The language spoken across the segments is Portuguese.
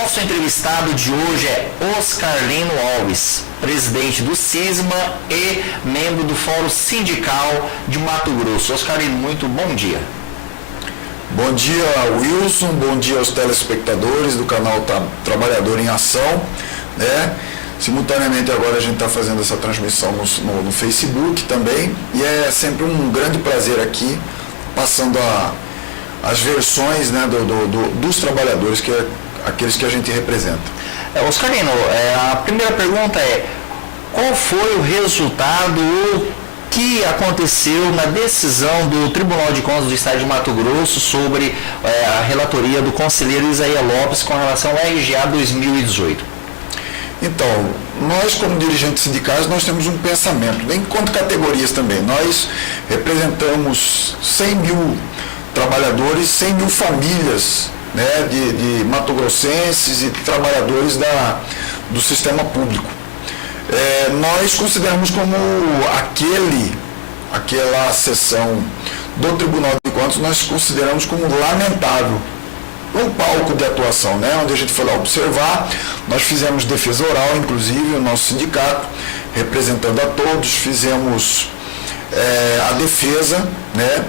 Nosso entrevistado de hoje é Oscarlino Alves, presidente do CISMA e membro do Fórum Sindical de Mato Grosso. Oscarlino, muito bom dia. Bom dia, Wilson, bom dia aos telespectadores do canal Trabalhador em Ação, né? Simultaneamente agora a gente está fazendo essa transmissão no Facebook também, e é sempre um grande prazer aqui, passando as versões, né, dos trabalhadores, que é aqueles que a gente representa. Oscarlino, a primeira pergunta é: qual foi o resultado, o que aconteceu na decisão do Tribunal de Contas do Estado de Mato Grosso sobre a relatoria do conselheiro Isaías Lopes com relação ao RGA 2018? Então, nós como dirigentes sindicais, nós temos um pensamento, enquanto categorias também. Nós representamos 100 mil trabalhadores, 100 mil famílias, né, de matogrossenses e trabalhadores do sistema público. Nós consideramos como aquela sessão do Tribunal de Contas, nós consideramos como lamentável um palco de atuação, né, onde a gente foi lá observar. Nós fizemos defesa oral, inclusive, o nosso sindicato, representando a todos, fizemos a defesa, né,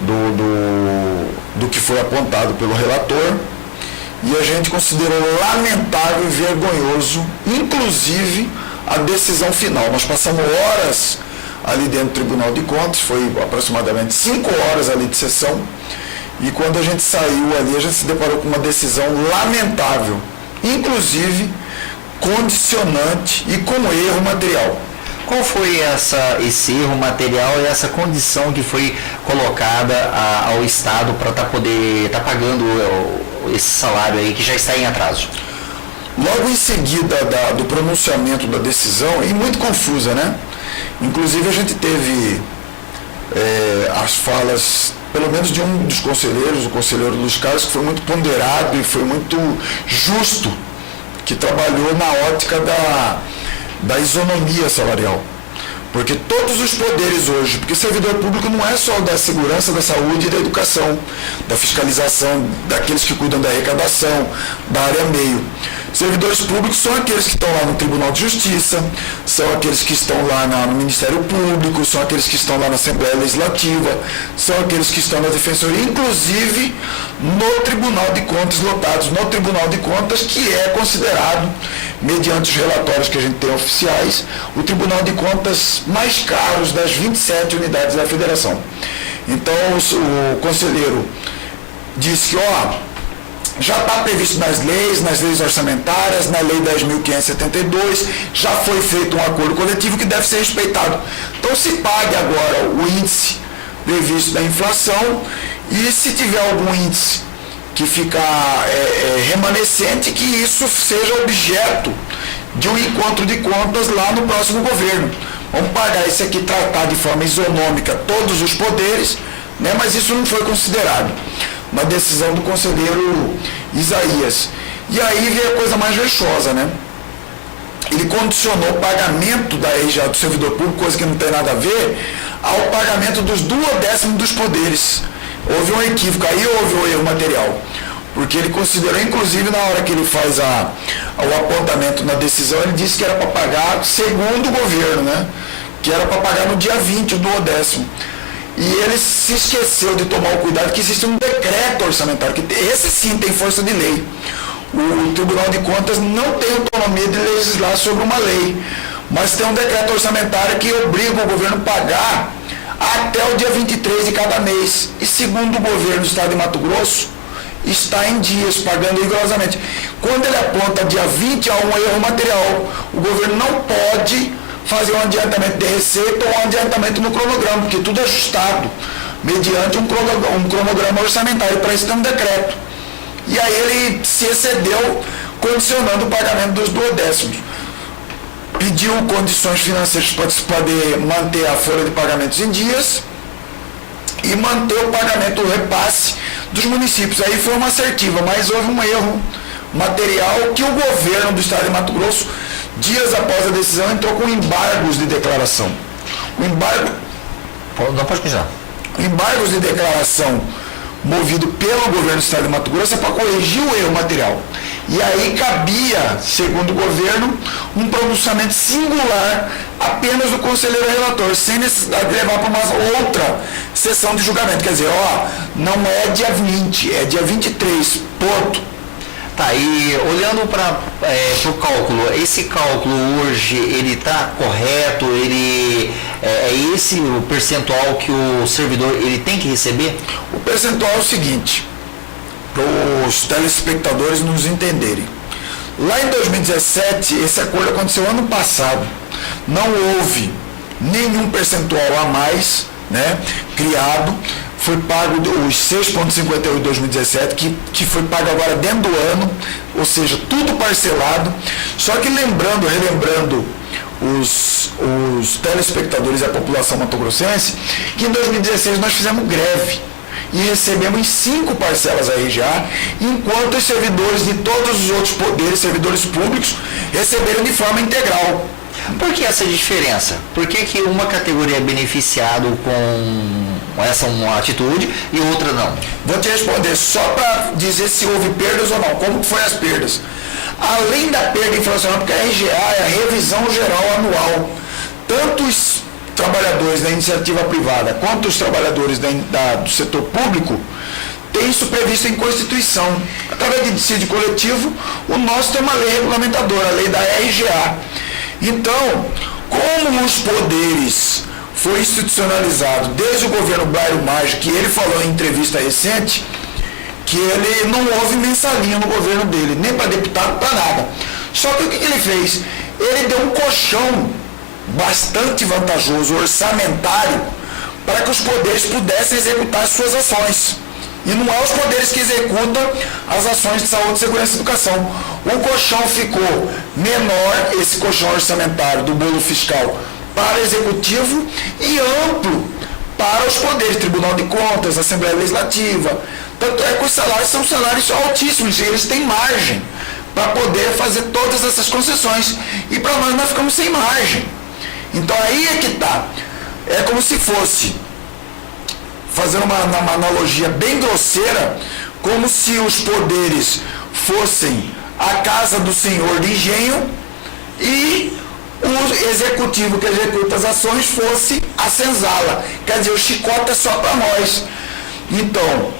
do que foi apontado pelo relator, e a gente considerou lamentável e vergonhoso, inclusive, a decisão final. Nós passamos horas ali dentro do Tribunal de Contas, foi aproximadamente 5 horas ali de sessão, e quando a gente saiu ali, a gente se deparou com uma decisão lamentável, inclusive condicionante e com erro material. Qual foi esse erro material e essa condição que foi colocada ao Estado para poder estar pagando esse salário aí que já está em atraso? Logo em seguida do pronunciamento da decisão, e muito confusa, né? Inclusive a gente teve as falas, pelo menos de um dos conselheiros, o conselheiro Luiz Carlos, que foi muito ponderado e foi muito justo, que trabalhou na ótica da isonomia salarial. Porque todos os poderes hoje, porque servidor público não é só da segurança, da saúde e da educação, da fiscalização, daqueles que cuidam da arrecadação, da área meio. Servidores públicos são aqueles que estão lá no Tribunal de Justiça, são aqueles que estão lá no Ministério Público, são aqueles que estão lá na Assembleia Legislativa, são aqueles que estão na Defensoria, inclusive no Tribunal de Contas, lotados no Tribunal de Contas, que é considerado, mediante os relatórios que a gente tem oficiais, o Tribunal de Contas mais caro das 27 unidades da Federação. Então o conselheiro disse que, já está previsto nas leis orçamentárias, na Lei 10.572, já foi feito um acordo coletivo que deve ser respeitado. Então se pague agora o índice previsto da inflação, e se tiver algum índice que ficar remanescente, que isso seja objeto de um encontro de contas lá no próximo governo. Vamos pagar isso aqui, tratar de forma isonômica todos os poderes, né, mas isso não foi considerado na decisão do conselheiro Isaías. E aí veio a coisa mais vexosa, né? Ele condicionou o pagamento da RGA do servidor público, coisa que não tem nada a ver, ao pagamento dos 2/10 dos poderes. Houve um equívoco, aí houve o erro material, porque ele considerou, inclusive na hora que ele faz o apontamento na decisão, ele disse que era para pagar segundo o governo, né? Que era para pagar no dia 20, o 2/10. E ele se esqueceu de tomar o cuidado que existe um decreto orçamentário, que esse sim tem força de lei. O Tribunal de Contas não tem autonomia de legislar sobre uma lei, mas tem um decreto orçamentário que obriga o governo a pagar até o dia 23 de cada mês. E segundo o governo do Estado de Mato Grosso, está em dias, pagando rigorosamente. Quando ele aponta dia 20 a um erro material, o governo não pode fazer um adiantamento de receita ou um adiantamento no cronograma, porque tudo é ajustado mediante um cronograma orçamentário, para isso tem um decreto. E aí ele se excedeu, condicionando o pagamento dos 2/10. Pediu condições financeiras para poder manter a folha de pagamentos em dias e manter o pagamento, o repasse dos municípios. Aí foi uma assertiva, mas houve um erro material que o governo do Estado de Mato Grosso, dias após a decisão, entrou com embargos de declaração. Não pode pisar. Embargos de declaração movido pelo governo do estado de Mato Grosso é para corrigir o erro material. E aí cabia, segundo o governo, um pronunciamento singular apenas do conselheiro relator, sem necessidade de levar para uma outra sessão de julgamento. Quer dizer, não é dia 20, é dia 23, ponto. Tá, e olhando para o cálculo, esse cálculo hoje, ele está correto? Ele é esse o percentual que o servidor ele tem que receber? O percentual é o seguinte, para os telespectadores nos entenderem. Lá em 2017, esse acordo aconteceu ano passado. Não houve nenhum percentual a mais, né, criado. Foi pago os 6,58 de 2017, que foi pago agora dentro do ano, ou seja, tudo parcelado. Só que relembrando os telespectadores e a população matogrossense, que em 2016 nós fizemos greve e recebemos em 5 parcelas a RGA, enquanto os servidores de todos os outros poderes, servidores públicos, receberam de forma integral. Por que essa diferença? Por que uma categoria é beneficiada com essa uma atitude e outra não? Vou te responder só para dizer se houve perdas ou não. Como foi as perdas? Além da perda inflacionária, porque a RGA é a revisão geral anual, tanto os trabalhadores da iniciativa privada quanto os trabalhadores do setor público tem isso previsto em Constituição. Através de dissídio coletivo, o nosso tem uma lei regulamentadora, a lei da RGA. Então, como os poderes foi institucionalizado desde o governo Blairo Maggi, que ele falou em entrevista recente, que ele não houve mensalinha no governo dele, nem para deputado, para nada. Só que o que ele fez? Ele deu um colchão bastante vantajoso, orçamentário, para que os poderes pudessem executar as suas ações. E não é os poderes que executam as ações de saúde, segurança e educação. O colchão ficou menor, esse colchão orçamentário do bolo fiscal, para o executivo e amplo para os poderes, Tribunal de Contas, Assembleia Legislativa. Tanto é que os salários são salários altíssimos e eles têm margem para poder fazer todas essas concessões. E para nós ficamos sem margem. Então aí é que está. É como se fosse, fazendo uma analogia bem grosseira, como se os poderes fossem a casa do senhor de engenho e o executivo que executa as ações fosse a senzala. Quer dizer, o chicote é só para nós. Então,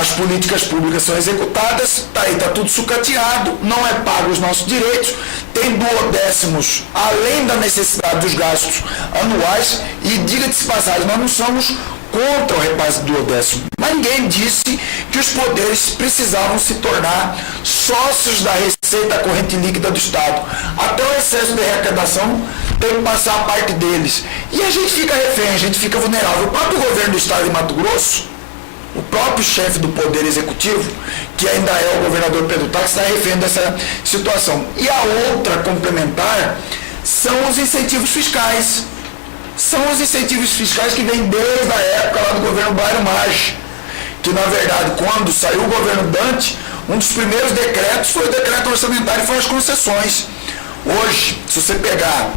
as políticas públicas são executadas, está tudo sucateado, não é pago os nossos direitos, tem duodécimos além da necessidade dos gastos anuais, e diga-se de passagem, nós não somos contra o repasse do duodécimo, mas ninguém disse que os poderes precisavam se tornar sócios da receita corrente líquida do Estado. Até o excesso de arrecadação tem que passar a parte deles. E a gente fica refém, a gente fica vulnerável. O próprio governo do Estado de Mato Grosso, o próprio chefe do Poder Executivo, que ainda é o governador Pedro Táxi, está refém dessa situação. E a outra complementar são os incentivos fiscais. São os incentivos fiscais que vêm desde a época lá do governo Blairo Maggi, que na verdade, quando saiu o governo Dante, um dos primeiros decretos foi o decreto orçamentário e foi as concessões. Hoje, se você pegar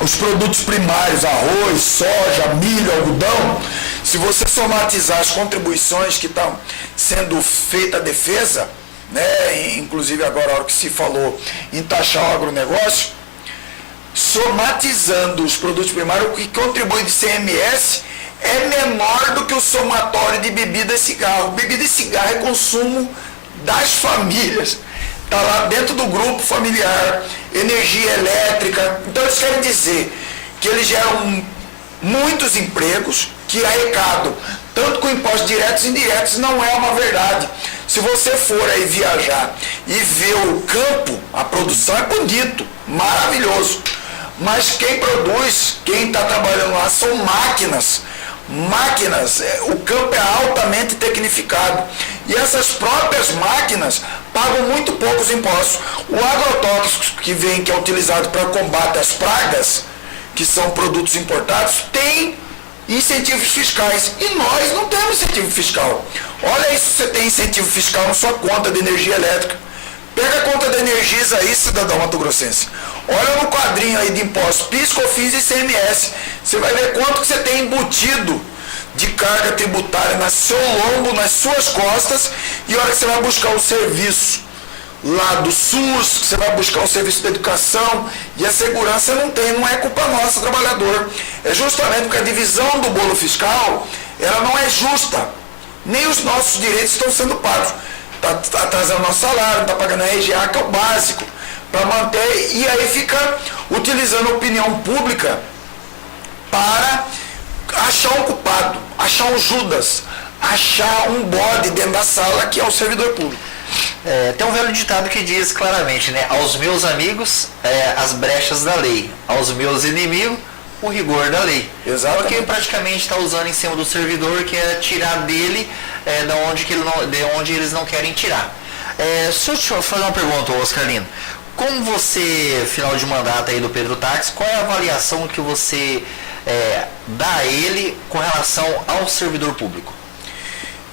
os produtos primários, arroz, soja, milho, algodão, se você somatizar as contribuições que estão sendo feita a defesa, né, inclusive agora a hora que se falou em taxar o agronegócio, somatizando os produtos primários, o que contribui de CMS é menor do que o somatório de bebida e cigarro. Bebida e cigarro é consumo das famílias. Está lá dentro do grupo familiar, energia elétrica. Então eles querem dizer que eles geram muitos empregos, que arrecadam tanto com impostos diretos e indiretos. Não é uma verdade. Se você for aí viajar e ver o campo, a produção é bonito, maravilhoso. Mas quem produz, quem está trabalhando lá são máquinas. O campo é altamente tecnificado. E essas próprias máquinas pagam muito poucos impostos. O agrotóxico que é utilizado para combate às pragas, que são produtos importados, tem incentivos fiscais. E nós não temos incentivo fiscal. Olha aí se você tem incentivo fiscal na sua conta de energia elétrica. Pega a conta de Energisa aí, cidadão mato-grossense. Olha no quadrinho aí de impostos, PIS, COFINS e ICMS. Você vai ver quanto que você tem embutido de carga tributária no seu lombo, nas suas costas, e a hora que você vai buscar o serviço lá do SUS, você vai buscar o serviço da educação e a segurança não é culpa nossa, trabalhador. É justamente porque a divisão do bolo fiscal, ela não é justa. Nem os nossos direitos estão sendo pagos. Está atrasando nosso salário, está pagando a RGA, que é o básico, para manter, e aí fica utilizando a opinião pública para achar um culpado, achar um Judas, achar um bode dentro da sala que é o servidor público. Tem um velho ditado que diz claramente, né? Aos meus amigos, as brechas da lei. Aos meus inimigos, o rigor da lei. Exatamente. Porque praticamente está usando em cima do servidor, que é tirar dele de onde eles não querem tirar. Se eu te fazer uma pergunta, Oscar Lino, como você, final de mandato aí do Pedro Táxi, qual é a avaliação que você dá a ele com relação ao servidor público?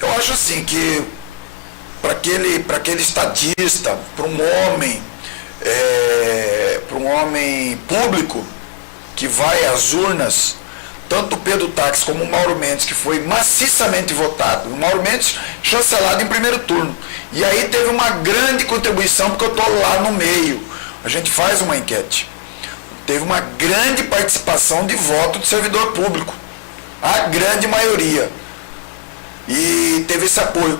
Eu acho assim que para aquele estadista, para um homem público que vai às urnas, tanto o Pedro Táxi como o Mauro Mendes, que foi maciçamente votado, o Mauro Mendes chancelado em primeiro turno, e aí teve uma grande contribuição, porque eu estou lá no meio, a gente faz uma enquete, teve uma grande participação de voto do servidor público, a grande maioria, e teve esse apoio.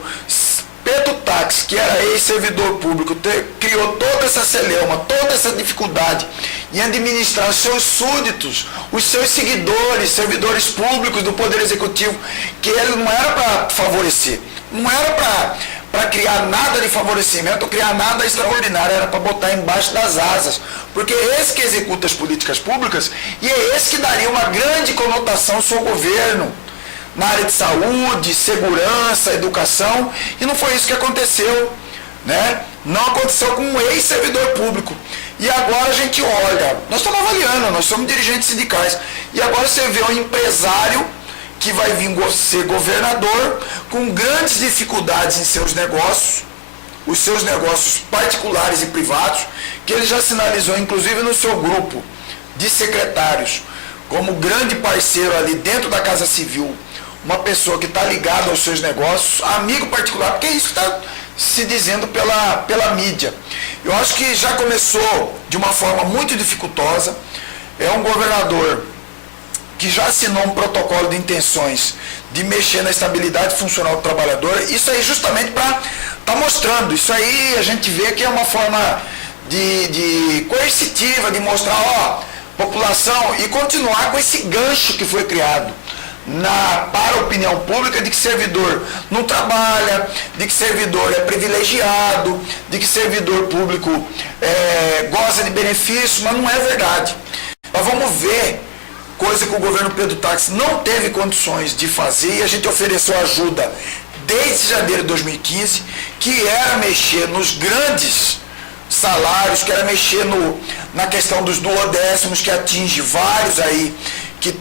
Pedro Táxi, que era ex-servidor público, criou toda essa celeuma, toda essa dificuldade em administrar os seus súditos, os seus seguidores, servidores públicos do Poder Executivo, que ele não era para favorecer, não era para criar nada de favorecimento, criar nada extraordinário, era para botar embaixo das asas, porque é esse que executa as políticas públicas e é esse que daria uma grande conotação ao seu governo, na área de saúde, segurança, educação, e não foi isso que aconteceu, né? Não aconteceu com um ex-servidor público. E agora a gente olha, nós estamos avaliando, nós somos dirigentes sindicais, e agora você vê um empresário que vai vir ser governador com grandes dificuldades em seus negócios, os seus negócios particulares e privados, que ele já sinalizou, inclusive no seu grupo de secretários, como grande parceiro ali dentro da Casa Civil, uma pessoa que está ligada aos seus negócios, amigo particular, porque isso está se dizendo pela mídia. Eu acho que já começou de uma forma muito dificultosa, é um governador que já assinou um protocolo de intenções de mexer na estabilidade funcional do trabalhador, isso aí justamente para estar mostrando, isso aí a gente vê que é uma forma de coercitiva, de mostrar, população, e continuar com esse gancho que foi criado para a opinião pública de que servidor não trabalha, de que servidor é privilegiado, de que servidor público goza de benefícios, mas não é verdade. Nós vamos ver coisa que o governo Pedro Táxi não teve condições de fazer, e a gente ofereceu ajuda desde janeiro de 2015, que era mexer nos grandes salários, que era mexer na questão dos duodécimos, que atinge vários aí, que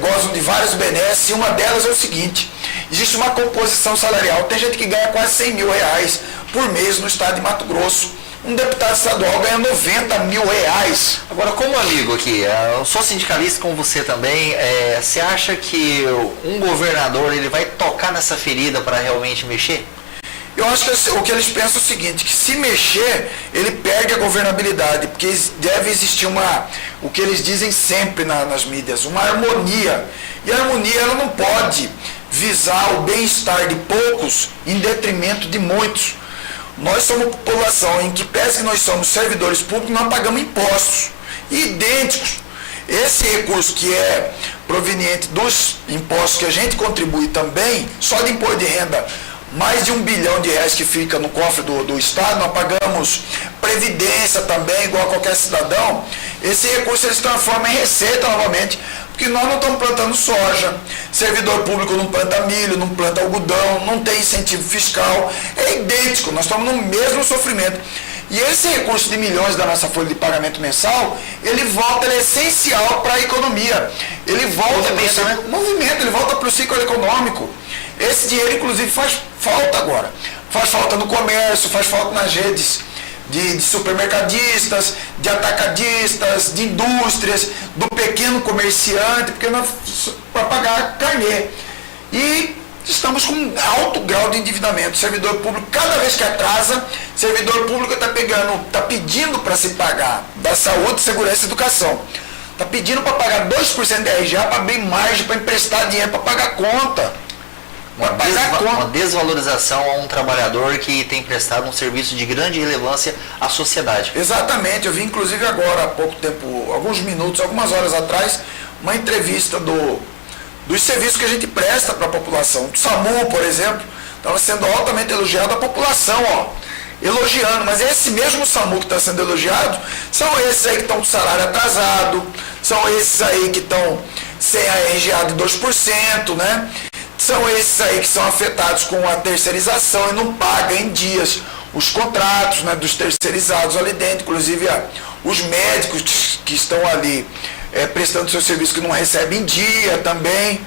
gozam de vários benesses, e uma delas é o seguinte: existe uma composição salarial, tem gente que ganha quase 100 mil reais por mês no estado de Mato Grosso, um deputado estadual ganha 90 mil reais. Agora, como amigo aqui, eu sou sindicalista como você também, você acha que um governador ele vai tocar nessa ferida para realmente mexer? Eu acho que o que eles pensam é o seguinte, que se mexer, ele perde a governabilidade, porque deve existir o que eles dizem sempre nas mídias, uma harmonia. E a harmonia ela não pode visar o bem-estar de poucos em detrimento de muitos. Nós somos população em que, pese que nós somos servidores públicos, nós pagamos impostos idênticos. Esse recurso que é proveniente dos impostos que a gente contribui também, só de imposto de renda, mais de R$1 bilhão que fica no cofre do Estado, nós pagamos previdência também, igual a qualquer cidadão. Esse recurso eles transformam em receita novamente, porque nós não estamos plantando soja, servidor público não planta milho, não planta algodão, não tem incentivo fiscal, é idêntico, nós estamos no mesmo sofrimento. E esse recurso de milhões da nossa folha de pagamento mensal, ele é essencial para a economia. Ele volta ele volta para o ciclo econômico. Esse dinheiro, inclusive, faz falta agora. Faz falta no comércio, faz falta nas redes de supermercadistas, de atacadistas, de indústrias, do pequeno comerciante, porque para pagar carnê. E estamos com um alto grau de endividamento. Servidor público, cada vez que atrasa, servidor público está pedindo para se pagar da saúde, segurança e educação. Está pedindo para pagar 2% de RGA para abrir margem, para emprestar dinheiro, para pagar conta. Uma desvalorização a um trabalhador que tem prestado um serviço de grande relevância à sociedade. Exatamente. Eu vi, inclusive, agora, há pouco tempo, alguns minutos, algumas horas atrás, uma entrevista dos serviços que a gente presta para a população. O SAMU, por exemplo, estava sendo altamente elogiado, a população, elogiando, mas esse mesmo SAMU que está sendo elogiado, são esses aí que estão com salário atrasado, são esses aí que estão sem a RGA de 2%, né? São esses aí que são afetados com a terceirização e não pagam em dias os contratos, né, dos terceirizados ali dentro, inclusive os médicos que estão ali prestando seu serviço que não recebem em dia também.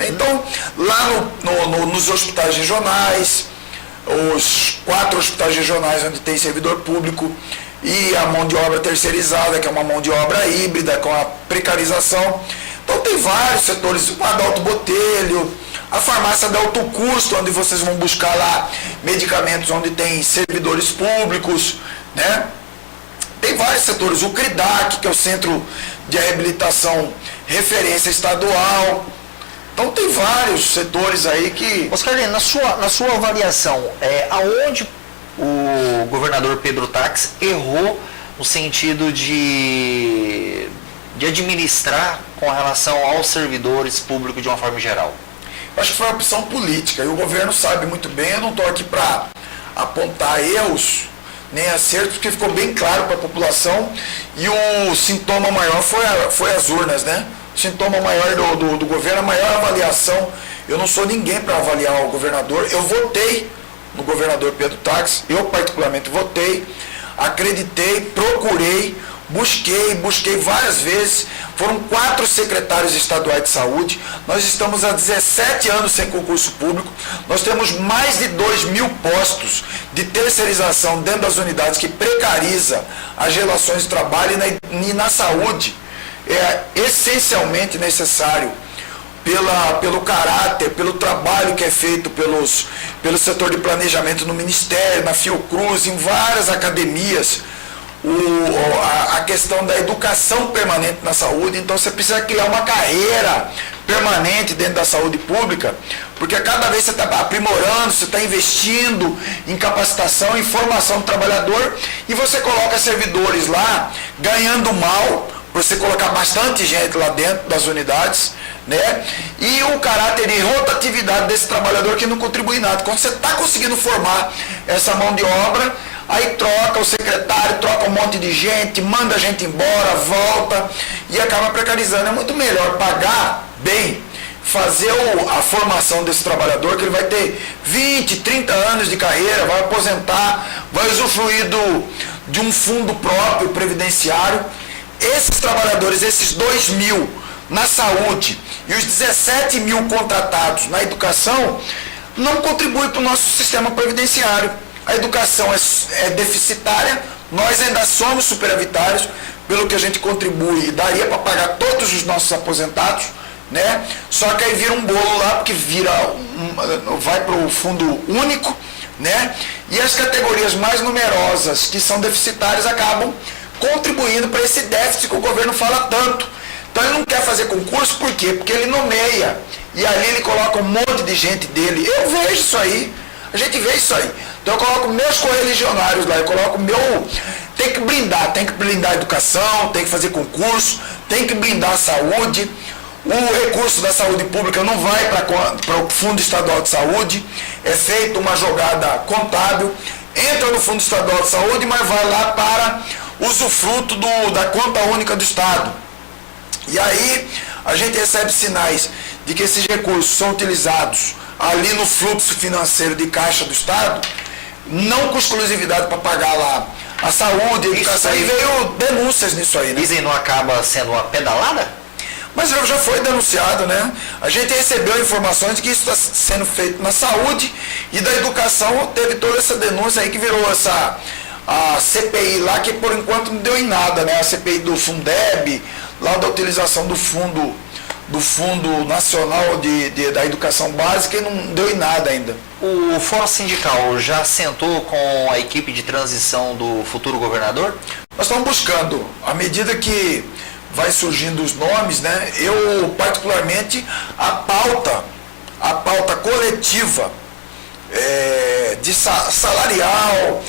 Então, lá nos hospitais regionais, os 4 hospitais regionais onde tem servidor público e a mão de obra terceirizada, que é uma mão de obra híbrida com a precarização. Então tem vários setores, o Adalto Botelho, a farmácia de alto custo, onde vocês vão buscar lá medicamentos onde tem servidores públicos, né? Tem vários setores, o CRIDAC, que é o Centro de Reabilitação Referência Estadual. Então tem vários setores aí que... Oscar Lino, na sua avaliação, aonde o governador Pedro Táxi errou no sentido de administrar com relação aos servidores públicos de uma forma geral? Eu acho que foi uma opção política e o governo sabe muito bem. Eu não estou aqui para apontar erros nem acertos, porque ficou bem claro para a população e o sintoma maior foi as urnas, né? O sintoma maior do governo, a maior avaliação. Eu não sou ninguém para avaliar o governador. Eu votei no governador Pedro Táxi, eu particularmente votei, acreditei, procurei, busquei várias vezes. Foram 4 secretários estaduais de saúde. Nós estamos há 17 anos sem concurso público. Nós temos mais de 2.000 postos de terceirização dentro das unidades que precariza as relações de trabalho e na saúde. É essencialmente necessário pelo caráter, pelo trabalho que é feito pelo setor de planejamento no Ministério, na Fiocruz, em várias academias, a questão da educação permanente na saúde. Então você precisa criar uma carreira permanente dentro da saúde pública, porque cada vez você está aprimorando, você está investindo em capacitação, em formação do trabalhador, e você coloca servidores lá ganhando mal, por você colocar bastante gente lá dentro das unidades, né? E o caráter de rotatividade desse trabalhador que não contribui nada. Quando você está conseguindo formar essa mão de obra, aí troca o secretário, troca um monte de gente, manda a gente embora, volta e acaba precarizando. É muito melhor pagar bem, fazer a formação desse trabalhador, que ele vai ter 20, 30 anos de carreira, vai aposentar, vai usufruir de um fundo próprio previdenciário. Esses trabalhadores, esses 2.000 na saúde e os 17.000 contratados na educação, não contribuem para o nosso sistema previdenciário. A educação é deficitária, nós ainda somos superavitários pelo que a gente contribui, e daria para pagar todos os nossos aposentados, né? Só que aí vira um bolo lá, porque vai para o fundo único, né? E as categorias mais numerosas, que são deficitárias, acabam contribuindo para esse déficit que o governo fala tanto. Então ele não quer fazer concurso, por quê? Porque ele nomeia, e ali ele coloca um monte de gente dele. Eu vejo isso aí, a gente vê isso aí. Então eu coloco meus correligionários lá, eu coloco tem que blindar a educação, tem que fazer concurso, tem que blindar a saúde. O recurso da saúde pública não vai para o Fundo Estadual de Saúde, é feita uma jogada contábil, entra no Fundo Estadual de Saúde, mas vai lá para usufruto da conta única do Estado. E aí a gente recebe sinais de que esses recursos são utilizados ali no fluxo financeiro de caixa do Estado, não com exclusividade para pagar lá a saúde, a educação, e veio denúncias nisso aí, né? Dizem não acaba sendo uma pedalada? Mas já foi denunciado, né? A gente recebeu informações de que isso está sendo feito na saúde, e da educação teve toda essa denúncia aí que virou a CPI lá, que por enquanto não deu em nada, né? A CPI do Fundeb, lá da utilização do fundo do Fundo Nacional da Educação Básica e não deu em nada ainda. O Fórum Sindical já sentou com a equipe de transição do futuro governador? Nós estamos buscando, à medida que vai surgindo os nomes, né? Eu, particularmente, a pauta coletiva, de salarial,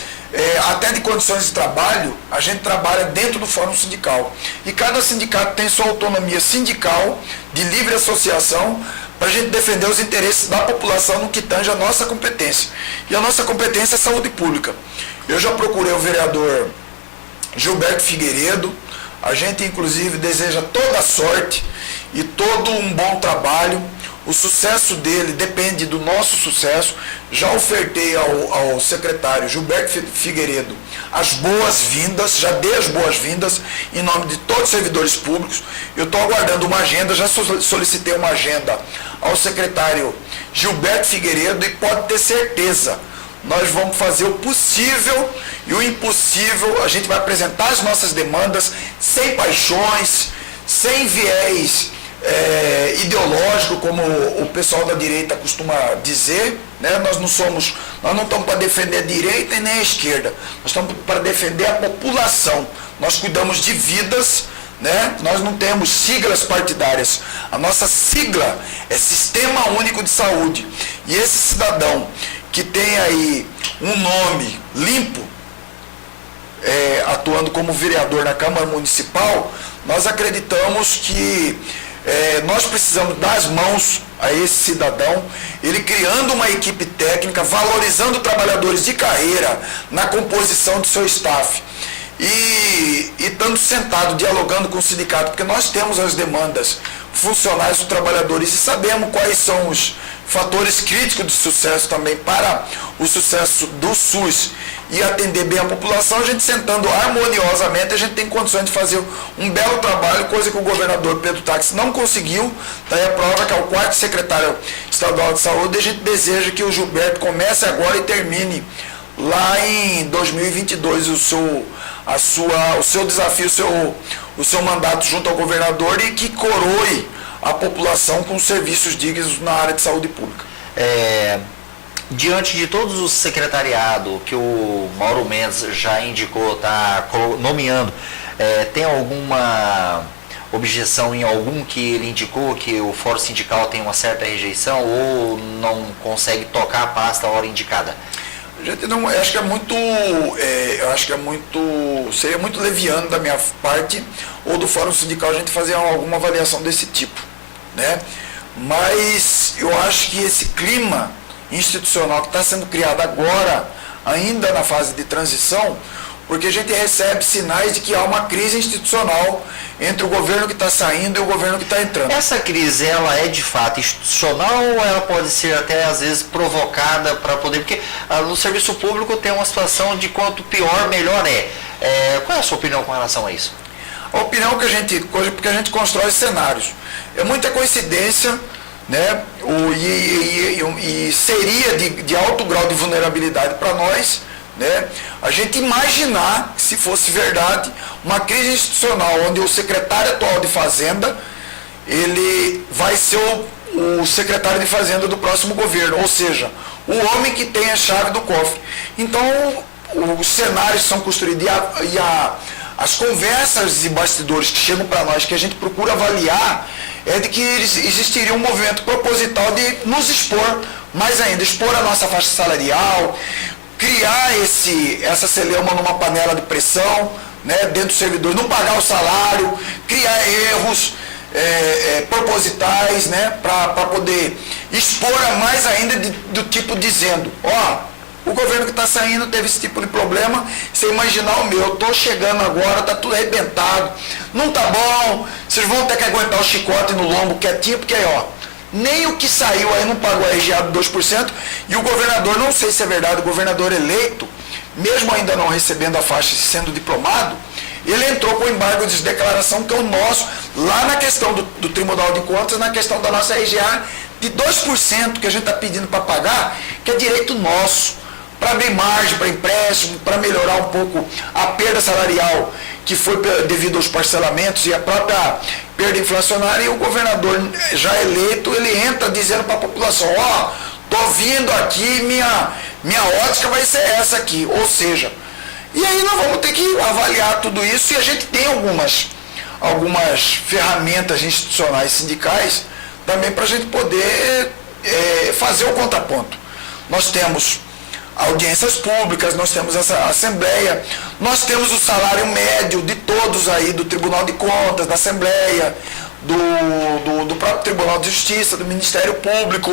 até de condições de trabalho, a gente trabalha dentro do Fórum Sindical. E cada sindicato tem sua autonomia sindical, de livre associação, para a gente defender os interesses da população no que tange a nossa competência. E a nossa competência é saúde pública. Eu já procurei o vereador Gilberto Figueiredo, a gente inclusive deseja toda a sorte e todo um bom trabalho. O sucesso dele depende do nosso sucesso. Já ofertei ao secretário Gilberto Figueiredo as boas-vindas, já dei as boas-vindas em nome de todos os servidores públicos. Eu estou aguardando uma agenda, já solicitei uma agenda ao secretário Gilberto Figueiredo e pode ter certeza, nós vamos fazer o possível e o impossível, a gente vai apresentar as nossas demandas sem paixões, sem viés ideológico, como o pessoal da direita costuma dizer, né? Nós não estamos para defender a direita e nem a esquerda, nós estamos para defender a população, nós cuidamos de vidas, né? Nós não temos siglas partidárias, a nossa sigla é Sistema Único de Saúde, e esse cidadão que tem aí um nome limpo, atuando como vereador na Câmara Municipal, nós acreditamos que nós precisamos dar as mãos a esse cidadão, ele criando uma equipe técnica, valorizando trabalhadores de carreira na composição de seu staff e estando sentado, dialogando com o sindicato, porque nós temos as demandas funcionais dos trabalhadores e sabemos quais são os fatores críticos de sucesso também para o sucesso do SUS e atender bem a população. A gente sentando harmoniosamente, a gente tem condições de fazer um belo trabalho, coisa que o governador Pedro Táxi não conseguiu. Daí a prova que é o quarto secretário estadual de saúde, e a gente deseja que o Gilberto comece agora e termine lá em 2022 o seu desafio, o seu mandato junto ao governador, e que coroe a população com serviços dignos na área de saúde pública. Diante de todos os secretariados que o Mauro Mendes já indicou, está nomeando, tem alguma objeção em algum que ele indicou, que o Fórum Sindical tem uma certa rejeição, ou não consegue tocar a pasta a hora indicada? Gente, não, eu acho que seria muito leviano da minha parte ou do Fórum Sindical a gente fazer alguma avaliação desse tipo, né? Mas eu acho que esse clima institucional que está sendo criado agora, ainda na fase de transição, porque a gente recebe sinais de que há uma crise institucional entre o governo que está saindo e o governo que está entrando. Essa crise, ela é de fato institucional ou ela pode ser até às vezes provocada para poder... Porque no serviço público tem uma situação de quanto pior, melhor é. Qual é a sua opinião com relação a isso? A opinião porque a gente constrói cenários. É muita coincidência, né? E seria de alto grau de vulnerabilidade para nós, né? A gente imaginar, se fosse verdade, uma crise institucional onde o secretário atual de Fazenda, ele vai ser o secretário de Fazenda do próximo governo, ou seja, o homem que tem a chave do cofre. Então, os cenários são construídos e as conversas de bastidores que chegam para nós, que a gente procura avaliar, é de que existiria um movimento proposital de nos expor mais ainda, expor a nossa faixa salarial, criar essa celeuma numa panela de pressão, né, dentro do servidor, não pagar o salário, criar erros propositais, né, para poder expor a mais ainda do tipo dizendo, o governo que está saindo teve esse tipo de problema, você imaginar o meu, eu estou chegando agora, está tudo arrebentado, não está bom, vocês vão ter que aguentar o chicote no lombo quietinho, porque aí, nem o que saiu aí não pagou a RGA de 2%, e o governador, não sei se é verdade, o governador eleito, mesmo ainda não recebendo a faixa e sendo diplomado, ele entrou com o embargo de declaração que é o nosso, lá na questão do Tribunal de Contas, na questão da nossa RGA, de 2% que a gente está pedindo para pagar, que é direito nosso, para abrir margem para empréstimo, para melhorar um pouco a perda salarial que foi devido aos parcelamentos e a própria perda inflacionária, e o governador já eleito, ele entra dizendo para a população, ó, tô vindo aqui, minha ótica vai ser essa aqui, ou seja, e aí nós vamos ter que avaliar tudo isso, e a gente tem algumas ferramentas institucionais sindicais também para a gente poder fazer o contraponto. Nós temos audiências públicas, nós temos essa assembleia, nós temos o salário médio de todos aí, do Tribunal de Contas, da Assembleia, do próprio Tribunal de Justiça, do Ministério Público.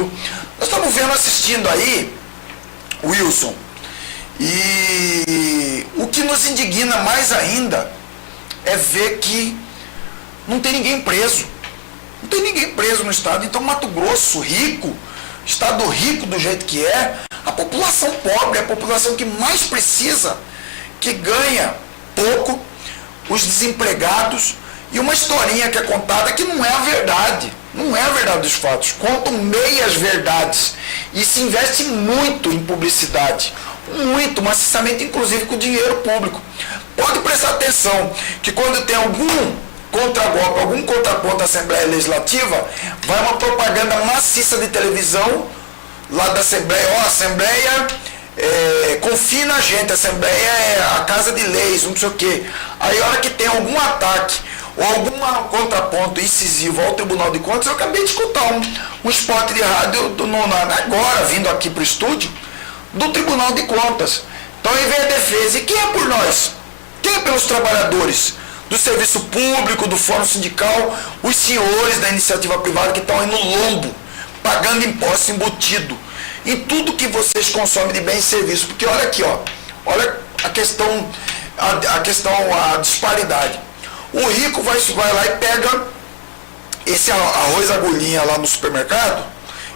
Nós estamos vendo, assistindo aí, Wilson, e o que nos indigna mais ainda é ver que não tem ninguém preso. Não tem ninguém preso no estado. Então, Mato Grosso, rico, estado rico do jeito que é, a população pobre, a população que mais precisa, que ganha pouco, os desempregados, e uma historinha que é contada que não é a verdade. Não é a verdade dos fatos. Contam meias verdades. E se investe muito em publicidade. Muito, maciçamente, inclusive com dinheiro público. Pode prestar atenção que quando tem algum contragolpe, algum contraponto à Assembleia Legislativa, vai uma propaganda maciça de televisão lá da Assembleia. Ó, Assembleia, confie na gente, a Assembleia é a casa de leis, não sei o quê. Aí a hora que tem algum ataque ou algum contraponto incisivo ao Tribunal de Contas, eu acabei de escutar um spot de rádio agora, vindo aqui para o estúdio, do Tribunal de Contas. Então aí vem a defesa. E quem é por nós? Quem é pelos trabalhadores do serviço público, do fórum sindical, os senhores da iniciativa privada que estão aí no lombo, pagando imposto embutido em tudo que vocês consomem de bens e serviços. Porque olha aqui, ó, olha a questão, a disparidade. O rico vai lá e pega esse arroz agulhinha lá no supermercado,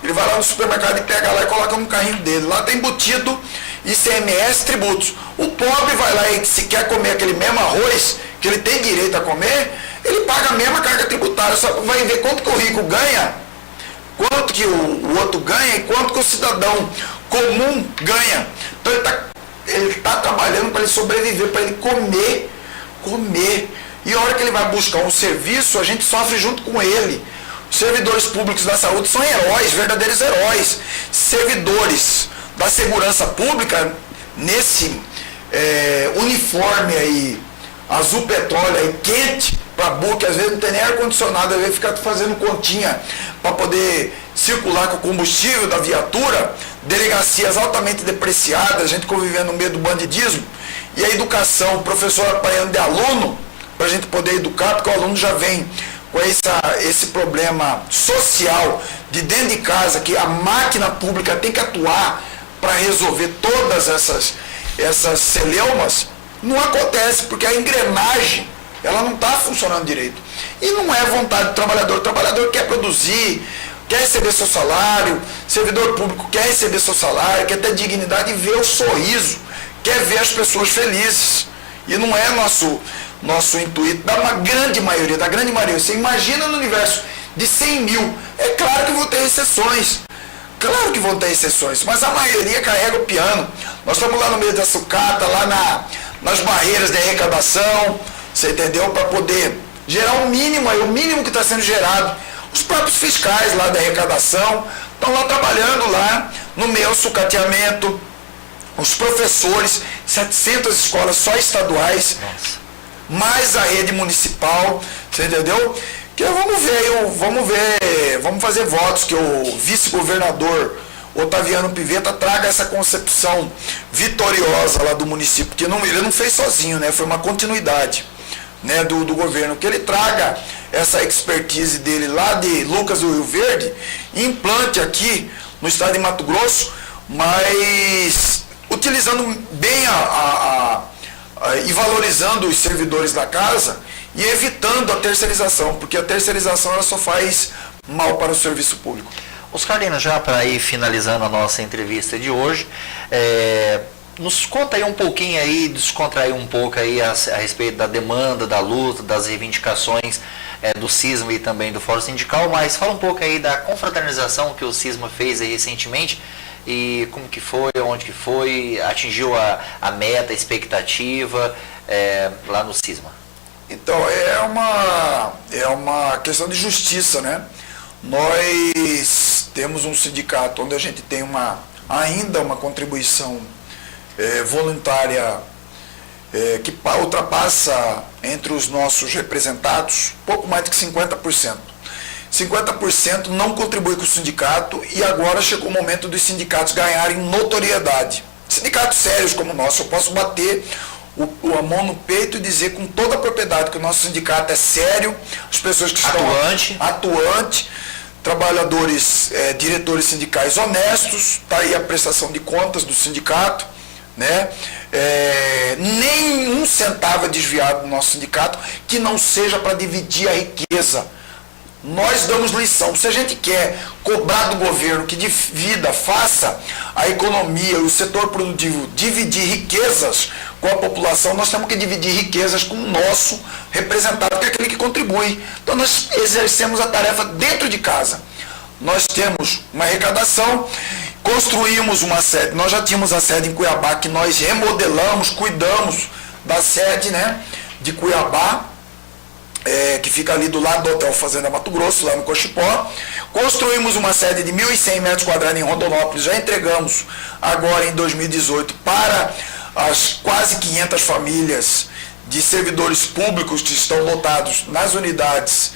ele vai lá no supermercado e pega lá e coloca no carrinho dele. Lá tem embutido ICMS, tributos. O pobre vai lá e, se quer comer aquele mesmo arroz, que ele tem direito a comer, ele paga a mesma carga tributária. Só vai ver quanto que o rico ganha, quanto que o outro ganha e quanto que o cidadão comum ganha. Então ele está trabalhando para ele sobreviver, para ele comer. E a hora que ele vai buscar um serviço, a gente sofre junto com ele. Os servidores públicos da saúde são heróis, verdadeiros heróis. Servidores da segurança pública, nesse uniforme aí, azul petróleo aí, quente, para boca, às vezes não tem nem ar-condicionado, às vezes fica fazendo continha para poder circular com o combustível da viatura, delegacias altamente depreciadas, a gente convivendo no meio do bandidismo, e a educação, o professor apanhando de aluno, para a gente poder educar, porque o aluno já vem com esse problema social de dentro de casa, que a máquina pública tem que atuar para resolver todas essas celeumas. Não acontece, porque a engrenagem ela não está funcionando direito. E não é vontade do trabalhador. O trabalhador quer produzir, quer receber seu salário, servidor público quer receber seu salário, quer ter dignidade e ver o sorriso, quer ver as pessoas felizes. E não é nosso intuito, da grande maioria. Você imagina no universo de 100 mil, é claro que vão ter exceções. Claro que vão ter exceções, mas a maioria carrega o piano. Nós estamos lá no meio da sucata, lá nas barreiras de arrecadação, você entendeu? Para poder gerar o mínimo que está sendo gerado. Os próprios fiscais lá da arrecadação estão lá trabalhando lá no meu sucateamento. Os professores, 700 escolas só estaduais, mais a rede municipal, você entendeu? Que vamos fazer votos que o vice-governador Otaviano Pivetta traga essa concepção vitoriosa lá do município, porque ele não fez sozinho, né? Foi uma continuidade, né, do governo, que ele traga essa expertise dele lá de Lucas do Rio Verde e implante aqui no estado de Mato Grosso, mas utilizando bem e valorizando os servidores da casa e evitando a terceirização, porque a terceirização ela só faz mal para o serviço público. Oscar Lina, já para ir finalizando a nossa entrevista de hoje, nos conta aí um pouquinho aí, descontrair um pouco aí a respeito da demanda, da luta, das reivindicações do CISMA e também do Fórum Sindical, mas fala um pouco aí da confraternização que o CISMA fez aí recentemente e como que foi, onde que foi, atingiu a meta, a expectativa lá no CISMA. Então, é uma questão de justiça, né? Nós temos um sindicato onde a gente tem ainda uma contribuição voluntária que ultrapassa entre os nossos representados pouco mais de que 50%. 50% não contribui com o sindicato e agora chegou o momento dos sindicatos ganharem notoriedade. Sindicatos sérios como o nosso, eu posso bater a mão no peito e dizer com toda a propriedade que o nosso sindicato é sério, as pessoas que estão atuante, trabalhadores, diretores sindicais honestos, está aí a prestação de contas do sindicato, né? Nem um centavo é desviado do nosso sindicato que não seja para dividir a riqueza. Nós damos lição. Se a gente quer cobrar do governo que divida, faça a economia e o setor produtivo dividir riquezas com a população, nós temos que dividir riquezas com o nosso representado, que é aquele que contribui. Então nós exercemos a tarefa dentro de casa. Nós temos uma arrecadação, construímos uma sede, nós já tínhamos a sede em Cuiabá, que nós remodelamos, cuidamos da sede, né, de Cuiabá, que fica ali do lado do Hotel Fazenda Mato Grosso, lá no Cochipó. Construímos uma sede de 1.100 metros quadrados em Rondonópolis, já entregamos agora em 2018 para as quase 500 famílias de servidores públicos que estão lotados nas unidades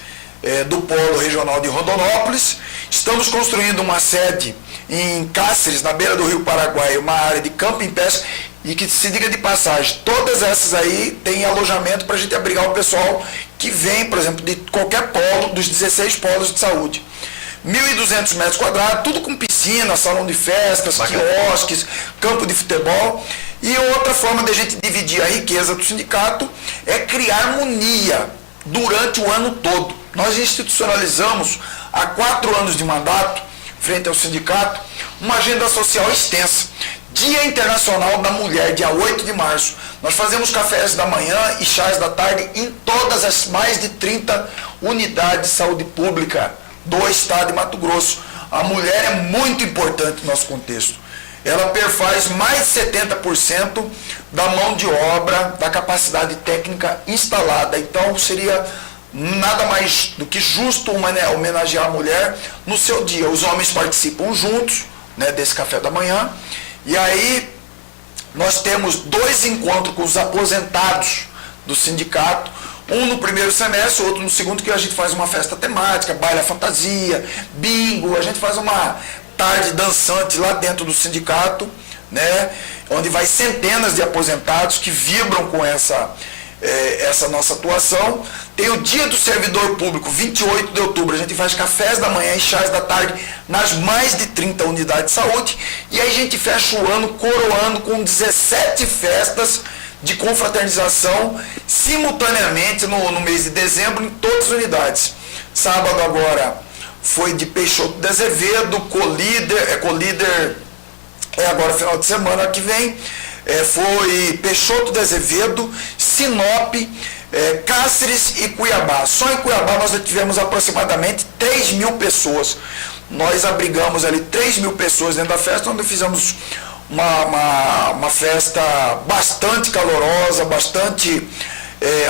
do Polo Regional de Rondonópolis. Estamos construindo uma sede em Cáceres, na beira do Rio Paraguai, uma área de camping pesca, e que, se diga de passagem, todas essas aí têm alojamento para a gente abrigar o pessoal que vem, por exemplo, de qualquer polo, dos 16 polos de saúde. 1.200 metros quadrados, tudo com piscina, salão de festas, quiosques, campo de futebol. E outra forma de a gente dividir a riqueza do sindicato é criar harmonia durante o ano todo. Nós institucionalizamos, há 4 anos de mandato, frente ao sindicato, uma agenda social extensa. Dia Internacional da Mulher, dia 8 de março. Nós fazemos cafés da manhã e chás da tarde em todas as mais de 30 unidades de saúde pública do estado de Mato Grosso. A mulher é muito importante no nosso contexto. Ela perfaz mais de 70% da mão de obra, da capacidade técnica instalada. Então seria nada mais do que justo homenagear a mulher no seu dia. Os homens participam juntos, né, desse café da manhã. E aí nós temos 2 encontros com os aposentados do sindicato, um no primeiro semestre, outro no segundo, que a gente faz uma festa temática, baile à fantasia, bingo, a gente faz uma tarde dançante lá dentro do sindicato, né, onde vai centenas de aposentados que vibram com essa nossa atuação. Tem o Dia do Servidor Público, 28 de outubro, a gente faz cafés da manhã e chás da tarde nas mais de 30 unidades de saúde, e aí a gente fecha o ano coroando com 17 festas de confraternização simultaneamente no mês de dezembro em todas as unidades. Sábado agora foi de Peixoto de Azevedo, colíder agora final de semana que vem, foi Peixoto de Azevedo, Sinop, Cáceres e Cuiabá. Só em Cuiabá nós tivemos aproximadamente 3.000 pessoas. Nós abrigamos ali 3.000 pessoas dentro da festa, onde fizemos uma festa bastante calorosa, bastante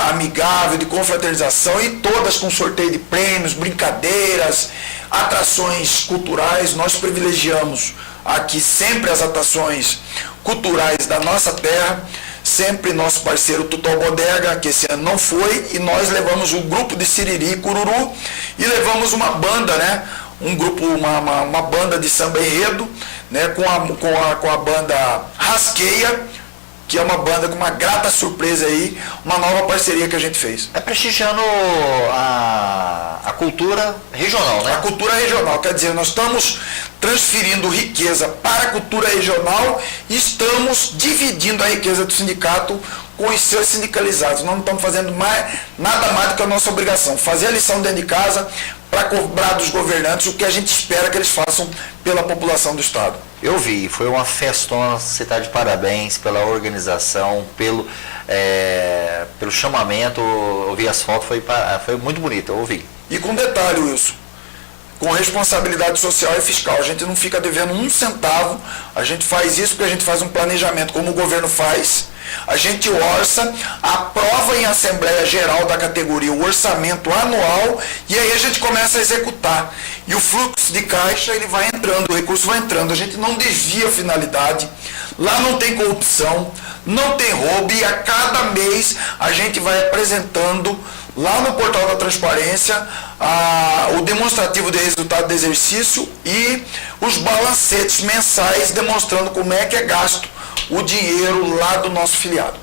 amigável, de confraternização, e todas com sorteio de prêmios, brincadeiras, atrações culturais. Nós privilegiamos aqui sempre as atrações culturais da nossa terra, sempre nosso parceiro Tutó Bodega, que esse ano não foi, e nós levamos um grupo de Siriri e Cururu, e levamos uma banda, né, uma banda de samba enredo, né, com a banda Rasqueia, que é uma banda com uma grata surpresa aí, uma nova parceria que a gente fez. Prestigiando a cultura regional, né? A cultura regional, quer dizer, nós estamos transferindo riqueza para a cultura regional e estamos dividindo a riqueza do sindicato com os seus sindicalizados. Nós não estamos fazendo nada mais do que a nossa obrigação, fazer a lição dentro de casa para cobrar dos governantes o que a gente espera que eles façam pela população do estado. Eu vi, foi uma festona, você está de parabéns pela organização, pelo chamamento, eu vi as fotos, foi muito bonito, eu ouvi. E com detalhe, Wilson, com responsabilidade social e fiscal, a gente não fica devendo um centavo, a gente faz isso porque a gente faz um planejamento, como o governo faz, A gente orça, aprova em Assembleia Geral da categoria o orçamento anual e aí a gente começa a executar. E o fluxo de caixa ele vai entrando, o recurso vai entrando, a gente não desvia a finalidade, lá não tem corrupção, não tem roubo e a cada mês a gente vai apresentando lá no portal da transparência o demonstrativo de resultado do exercício e os balancetes mensais demonstrando como é que é gasto o dinheiro lá do nosso filiado.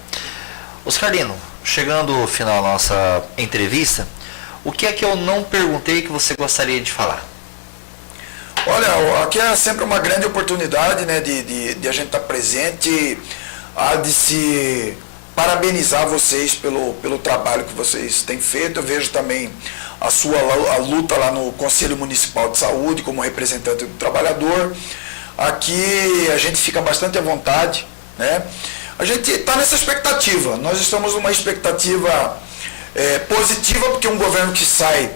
Oscarino, chegando ao final da nossa entrevista, o que é que eu não perguntei que você gostaria de falar? Olha, aqui é sempre uma grande oportunidade, né, de a gente estar presente, de se parabenizar vocês pelo trabalho que vocês têm feito. Eu vejo também a luta lá no Conselho Municipal de Saúde como representante do trabalhador. Aqui a gente fica bastante à vontade, né? A gente está nessa expectativa, nós estamos numa expectativa positiva, porque um governo que sai,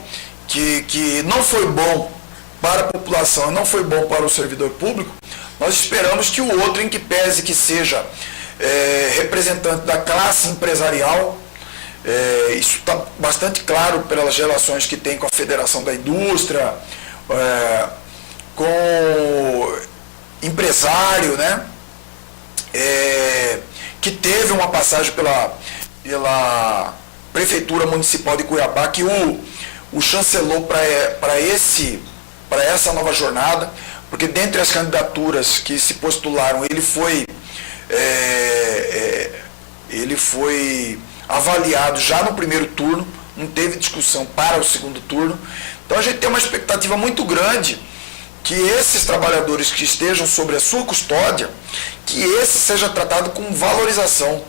que não foi bom para a população, não foi bom para o servidor público, nós esperamos que o outro, em que pese que seja representante da classe empresarial, isso está bastante claro pelas relações que tem com a Federação da Indústria, com o empresário, né? Que teve uma passagem pela Prefeitura Municipal de Cuiabá, que o chancelou para essa nova jornada, porque dentre as candidaturas que se postularam, ele foi avaliado já no primeiro turno, não teve discussão para o segundo turno. Então a gente tem uma expectativa muito grande que esses trabalhadores que estejam sobre a sua custódia, que esse seja tratado com valorização.